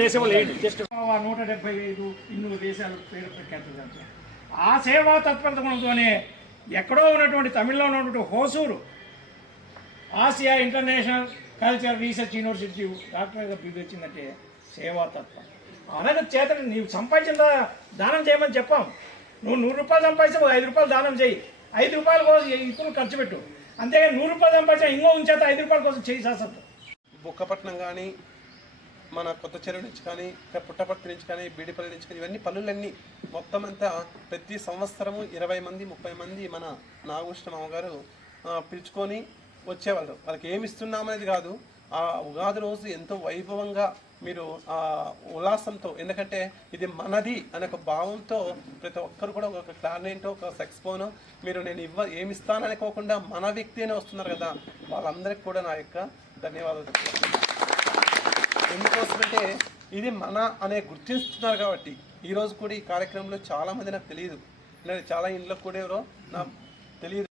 దేశంలో జస్ట్ 175 ఇన్ని దేశాలు పేరు ప్రఖ్యాతులు. ఆ సేవా తత్పరతతోనే ఎక్కడో ఉన్నటువంటి తమిళలో ఉన్నటువంటి Hosur Asia international culture research university డాక్టర్గా బిరుదు వచ్చిందంటే సేవా తత్వం. అనగా చేత నీవు సంపాదించిన దానం చేయమని చెప్పాం. నువ్వు 100 రూపాయలు సంపాదిస్తే 5 రూపాయలు దానం చేయి, 5 రూపాయల కోసం ఇతరులు ఖర్చు పెట్టు. అంతేగాని 100 రూపాయలు సంపాదించిన ఇంకో ఉంచేత 5 రూపాయల కోసం చేయి శాసనం. బుక్కపట్నం కానీ మన కొత్త చెరువు నుంచి కానీ పుట్టపర్తి నుంచి కానీ బీడిపల్లి నుంచి కానీ ఇవన్నీ పనులన్నీ మొత్తం అంతా ప్రతి సంవత్సరము 20 మంది 30 మంది మన నాగభూషణ మామగారు పిలుచుకొని వచ్చేవాళ్ళు. వాళ్ళకి ఏమి ఇస్తున్నామనేది కాదు, ఆ ఉగాది రోజు ఎంతో వైభవంగా మీరు ఆ ఉల్లాసంతో, ఎందుకంటే ఇది మనది అనే ఒక భావంతో ప్రతి ఒక్కరు కూడా ఒక క్లారినేటో ఒక సెక్స్పోనో మీరు నేను ఏమి ఇస్తాననుకోకుండా మన వ్యక్తి అనే వస్తున్నారు కదా, వాళ్ళందరికీ కూడా నా యొక్క ధన్యవాదాలు. ఎందుకోసమంటే ఇది మన అనే గుర్తిస్తున్నారు కాబట్టి ఈరోజు కూడా ఈ కార్యక్రమంలో చాలామంది నాకు తెలియదు, నేను చాలా ఇంట్లో కూడా ఎవరో నాకు తెలియదు.